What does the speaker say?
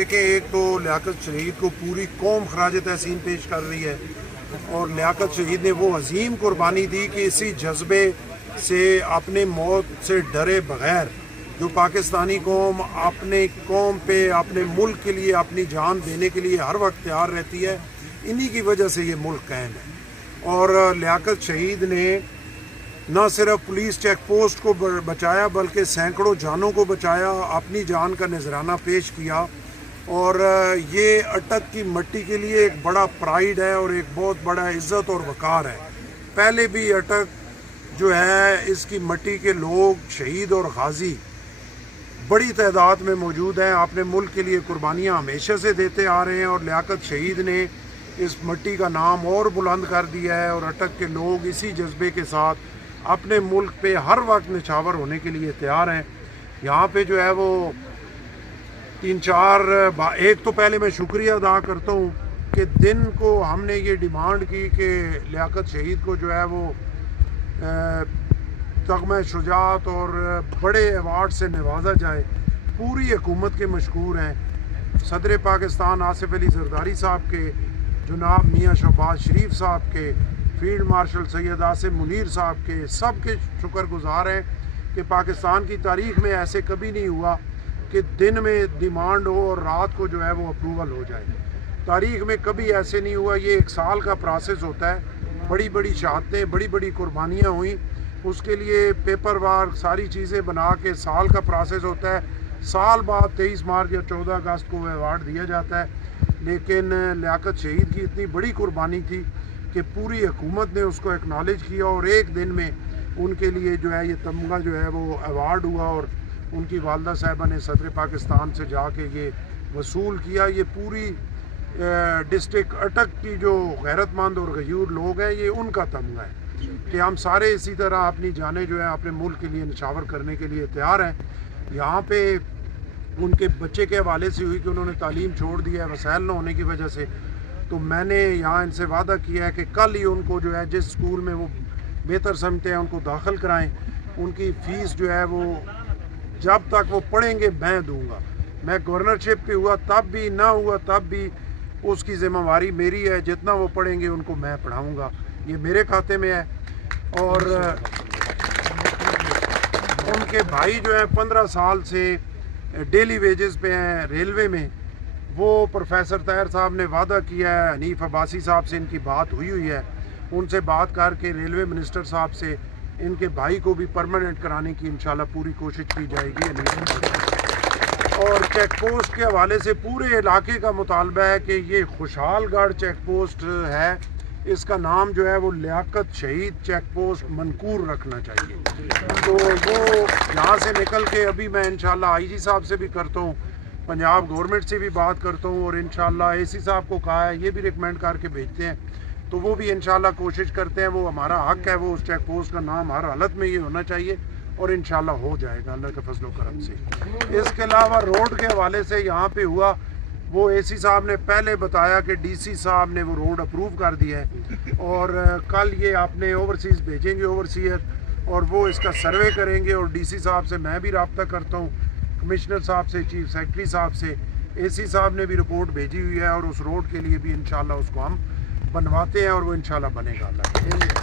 دیکھیں ایک تو لیاقت شہید کو پوری قوم خراج تحسین پیش کر رہی ہے اور لیاقت شہید نے وہ عظیم قربانی دی کہ اسی جذبے سے اپنے موت سے ڈرے بغیر جو پاکستانی قوم اپنے قوم پہ اپنے ملک کے لیے اپنی جان دینے کے لیے ہر وقت تیار رہتی ہے، انہی کی وجہ سے یہ ملک قائم ہے۔ اور لیاقت شہید نے نہ صرف پولیس چیک پوسٹ کو بچایا بلکہ سینکڑوں جانوں کو بچایا، اپنی جان کا نذرانہ پیش کیا، اور یہ اٹک کی مٹی کے لیے ایک بڑا پرائیڈ ہے اور ایک بہت بڑا عزت اور وقار ہے۔ پہلے بھی اٹک جو ہے اس کی مٹی کے لوگ شہید اور غازی بڑی تعداد میں موجود ہیں، اپنے ملک کے لیے قربانیاں ہمیشہ سے دیتے آ رہے ہیں، اور لیاقت شہید نے اس مٹی کا نام اور بلند کر دیا ہے، اور اٹک کے لوگ اسی جذبے کے ساتھ اپنے ملک پہ ہر وقت نچھاور ہونے کے لیے تیار ہیں۔ یہاں پہ جو ہے وہ ایک تو پہلے میں شکریہ ادا کرتا ہوں کہ دن کو ہم نے یہ ڈیمانڈ کی کہ لیاقت شہید کو جو ہے وہ تمغہ شجاعت اور بڑے ایوارڈ سے نوازا جائے۔ پوری حکومت کے مشکور ہیں، صدر پاکستان آصف علی زرداری صاحب کے، جناب میاں شہباز شریف صاحب کے، فیلڈ مارشل سید آصم منیر صاحب کے، سب کے شکر گزار ہیں کہ پاکستان کی تاریخ میں ایسے کبھی نہیں ہوا کہ دن میں ڈیمانڈ ہو اور رات کو جو ہے وہ اپروول ہو جائے۔ تاریخ میں کبھی ایسے نہیں ہوا، یہ ایک سال کا پروسیس ہوتا ہے، بڑی بڑی شہادتیں، بڑی بڑی قربانیاں ہوئیں، اس کے لیے پیپر ورک ساری چیزیں بنا کے سال کا پروسیس ہوتا ہے، سال بعد 23 مارچ یا 14 اگست کو ایوارڈ دیا جاتا ہے۔ لیکن لیاقت شہید کی اتنی بڑی قربانی تھی کہ پوری حکومت نے اس کو ایکنالج کیا، اور ایک دن میں ان کے لیے جو ہے یہ تمغہ جو ہے وہ ایوارڈ ہوا، اور ان کی والدہ صاحبہ نے صدر پاکستان سے جا کے یہ وصول کیا۔ یہ پوری ڈسٹرکٹ اٹک کی جو غیرت مند اور غیور لوگ ہیں، یہ ان کا تمغہ ہے کہ ہم سارے اسی طرح اپنی جانیں جو ہے اپنے ملک کے لیے نچھاور کرنے کے لیے تیار ہیں۔ یہاں پہ ان کے بچے کے حوالے سے ہوئی کہ انہوں نے تعلیم چھوڑ دیا ہے وسائل نہ ہونے کی وجہ سے، تو میں نے یہاں ان سے وعدہ کیا ہے کہ کل ہی ان کو جو ہے جس اسکول میں وہ بہتر سمجھتے ہیں ان کو داخل کرائیں، ان کی فیس جو ہے وہ جب تک وہ پڑھیں گے میں دوں گا۔ میں گورنرشپ پہ ہوا تب بھی، نہ ہوا تب بھی، اس کی ذمہ داری میری ہے، جتنا وہ پڑھیں گے ان کو میں پڑھاؤں گا، یہ میرے کھاتے میں ہے۔ اور ان کے بھائی جو ہیں 15 سال سے ڈیلی ویجز پہ ہیں ریلوے میں، وہ پروفیسر طاہر صاحب نے وعدہ کیا ہے، حنیف عباسی صاحب سے ان کی بات ہوئی ہے، ان سے بات کر کے ریلوے منسٹر صاحب سے ان کے بھائی کو بھی پرماننٹ کرانے کی انشاءاللہ پوری کوشش کی جائے گی۔ اور چیک پوسٹ کے حوالے سے پورے علاقے کا مطالبہ ہے کہ یہ خوشحال گڑھ چیک پوسٹ ہے، اس کا نام جو ہے وہ لیاقت شہید چیک پوسٹ منقور رکھنا چاہیے۔ تو وہ یہاں سے نکل کے ابھی میں انشاءاللہ آئی جی صاحب سے بھی کرتا ہوں، پنجاب گورنمنٹ سے بھی بات کرتا ہوں، اور انشاءاللہ اے سی صاحب کو کہا ہے یہ بھی ریکمینڈ کر کے بھیجتے ہیں، تو وہ بھی انشاءاللہ کوشش کرتے ہیں، وہ ہمارا حق ہے، وہ اس چیک پوسٹ کا نام ہر حالت میں یہ ہونا چاہیے، اور انشاءاللہ ہو جائے گا اللہ کے فضل و کرم سے۔ اس کے علاوہ روڈ کے حوالے سے یہاں پہ ہوا، وہ اے سی صاحب نے پہلے بتایا کہ ڈی سی صاحب نے وہ روڈ اپروو کر دیا ہے، اور کل یہ اپنے اوورسیز بھیجیں گے اوورسیئر، اور وہ اس کا سروے کریں گے، اور ڈی سی صاحب سے میں بھی رابطہ کرتا ہوں، کمشنر صاحب سے، چیف سیکرٹری صاحب سے، اے سی صاحب نے بھی رپورٹ بھیجی ہوئی ہے، اور اس روڈ کے لیے بھی انشاءاللہ اس کو ہم بنواتے ہیں، اور وہ انشاءاللہ بنے گا۔ اللہ